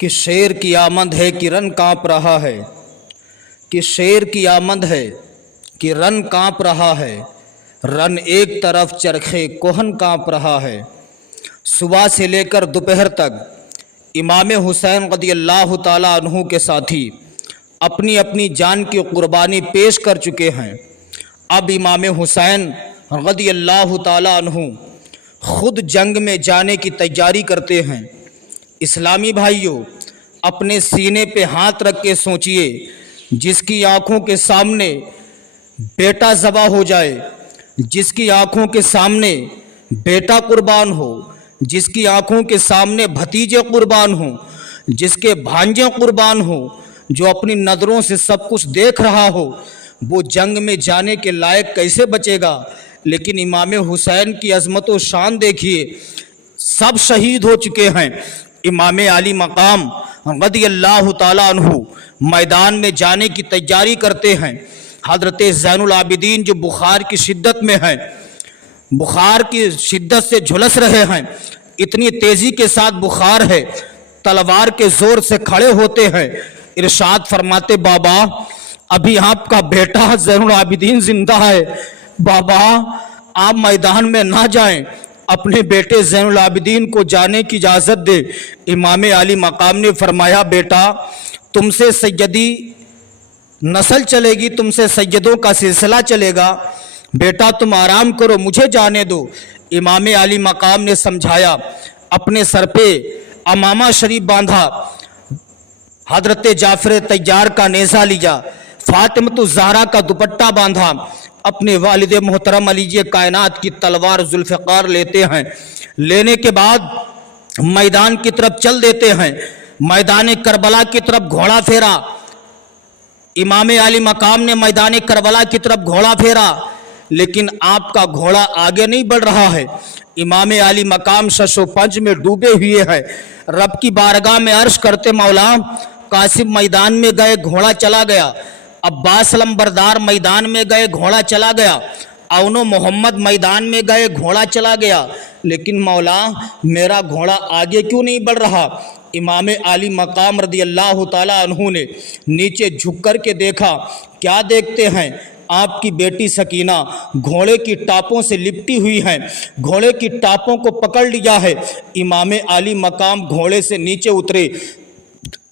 کہ شیر کی آمد ہے کہ رن کانپ رہا ہے، کہ شیر کی آمد ہے کہ رن کانپ رہا ہے، رن ایک طرف چرخے کوہن کانپ رہا ہے۔ صبح سے لے کر دوپہر تک امام حسین رضی اللہ تعالیٰ عنہ کے ساتھی اپنی اپنی جان کی قربانی پیش کر چکے ہیں۔ اب امام حسین رضی اللہ تعالیٰ عنہ خود جنگ میں جانے کی تیاری کرتے ہیں۔ اسلامی بھائیوں، اپنے سینے پہ ہاتھ رکھ کے سوچئے، جس کی آنکھوں کے سامنے بیٹا ذبح ہو جائے، جس کی آنکھوں کے سامنے بیٹا قربان ہو، جس کی آنکھوں کے سامنے بھتیجے قربان ہوں، جس کے بھانجے قربان ہوں، جو اپنی نظروں سے سب کچھ دیکھ رہا ہو، وہ جنگ میں جانے کے لائق کیسے بچے گا؟ لیکن امام حسین کی عظمت و شان دیکھیے، سب شہید ہو چکے ہیں۔ امام علی مقام رضی اللہ تعالیٰ عنہ میدان میں جانے کی تیاری کرتے ہیں۔ حضرت زین العابدین جو بخار کی شدت میں ہیں، بخار کی شدت سے جھلس رہے ہیں، اتنی تیزی کے ساتھ بخار ہے، تلوار کے زور سے کھڑے ہوتے ہیں، ارشاد فرماتے، بابا ابھی آپ کا بیٹا زین العابدین زندہ ہے، بابا آپ میدان میں نہ جائیں، اپنے بیٹے زین العابدین کو جانے کی اجازت دے۔ امام علی مقام نے فرمایا، بیٹا تم سے سیدی نسل چلے گی، تم سے سیدوں کا سلسلہ چلے گا، بیٹا تم آرام کرو، مجھے جانے دو۔ امام علی مقام نے سمجھایا، اپنے سر پہ امامہ شریف باندھا، حضرت جعفر طیار کا نیزہ لیا، فاطمہ الزہرا کا دوپٹہ باندھا، اپنے والد محترم علی کائنات کی تلوار ذوالفقار لیتے ہیں، لینے کے بعد میدان کی طرف چل دیتے ہیں۔ میدان کربلا کی طرف گھوڑا پھیرا، امام علی مقام نے میدان کربلا کی طرف گھوڑا پھیرا، لیکن آپ کا گھوڑا آگے نہیں بڑھ رہا ہے۔ امام علی مقام شش و پنج میں ڈوبے ہوئے ہیں، رب کی بارگاہ میں عرض کرتے، مولا قاسم میدان میں گئے گھوڑا چلا گیا، عباس لمبردار میدان میں گئے گھوڑا چلا گیا، اون و محمد میدان میں گئے گھوڑا چلا گیا، لیکن مولا میرا گھوڑا آگے کیوں نہیں بڑھ رہا؟ امام علی مقام رضی اللہ تعالیٰ عنہ نے نیچے جھک کر کے دیکھا، کیا دیکھتے ہیں؟ آپ کی بیٹی سکینہ گھوڑے کی ٹاپوں سے لپٹی ہوئی ہیں، گھوڑے کی ٹاپوں کو پکڑ لیا ہے۔ امام علی مقام گھوڑے سے نیچے اترے،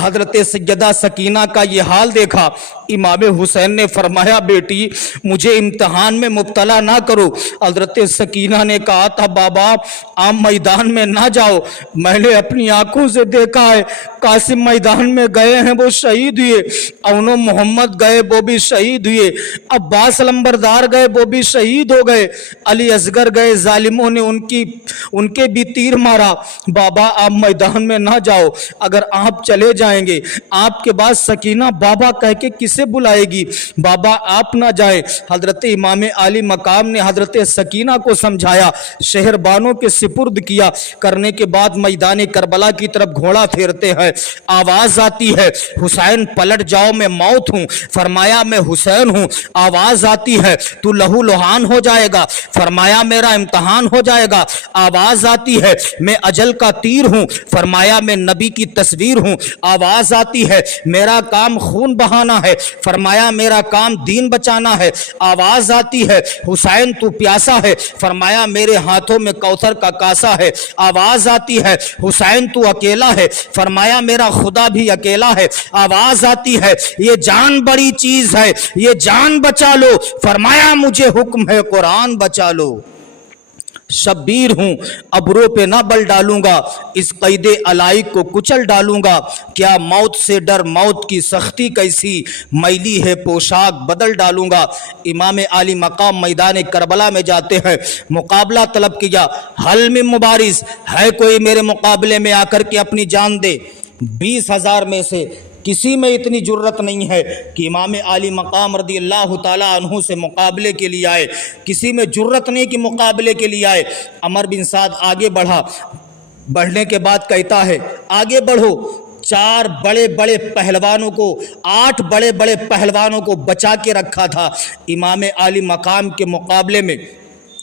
حضرت سیدہ سکینہ کا یہ حال دیکھا، امام حسین نے فرمایا، بیٹی مجھے امتحان میں مبتلا نہ کرو۔ حضرت سکینہ نے کہا تھا، بابا آپ میدان میں نہ جاؤ، میں نے اپنی آنکھوں سے دیکھا ہے، قاسم میدان میں گئے ہیں وہ شہید ہوئے، اون و محمد گئے وہ بھی شہید ہوئے، عباس لمبردار گئے وہ بھی شہید ہو گئے، علی اصغر گئے، ظالموں نے ان کے بھی تیر مارا، بابا آپ میدان میں نہ جاؤ، اگر آپ چلے جائیں گے آپ کے بعد سکینہ بابا کہہ کے کسے بلائے گی، بابا آپ نہ جائیں۔ حضرت امام علی مقام نے حضرت سکینہ کو سمجھایا، شہربانوں کے سپرد کیا، کرنے کے بعد میدان کربلا کی طرف گھوڑا پھیرتے ہیں، آواز آتی ہے، حسین پلٹ جاؤ میں موت ہوں، فرمایا میں حسین ہوں، آواز آتی ہے، تو لہو لہان ہو جائے گا، فرمایا میرا امتحان ہو جائے گا، آواز آتی ہے، میں اجل کا تیر ہوں، فرمایا میں نبی کی تصویر ہوں، آواز آتی ہے، میرا کام خون بہانا ہے، فرمایا میرا کام دین بچانا ہے، آواز آتی ہے، حسین تو پیاسا ہے، فرمایا میرے ہاتھوں میں کوثر کا کاسا ہے، آواز آتی ہے، حسین تو اکیلا ہے، فرمایا میرا خدا بھی اکیلا ہے، آواز آتی ہے، یہ جان بڑی چیز ہے، یہ جان بچا لو، فرمایا مجھے حکم ہے قرآن بچا لو، شبیر ہوں ابروں پہ نہ بل ڈالوں گا، اس قید علائق کو کچل ڈالوں گا، کیا موت سے ڈر، موت کی سختی کیسی، میلی ہے پوشاک بدل ڈالوں گا۔ امام علی مقام میدان کربلا میں جاتے ہیں، مقابلہ طلب کیا، حل میں مبارز ہے کوئی میرے مقابلے میں آ کر کے اپنی جان دے؟ 20,000 میں سے کسی میں اتنی جرت نہیں ہے کہ امام علی مقام رضی اللہ تعالیٰ عنہ سے مقابلے کے لیے آئے، کسی میں جرت نہیں کہ مقابلے کے لیے آئے۔ عمر بن سعد آگے بڑھا، بڑھنے کے بعد کہتا ہے، آگے بڑھو، 4 بڑے بڑے پہلوانوں کو، 8 بڑے بڑے پہلوانوں کو بچا کے رکھا تھا۔ امام علی مقام کے مقابلے میں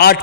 8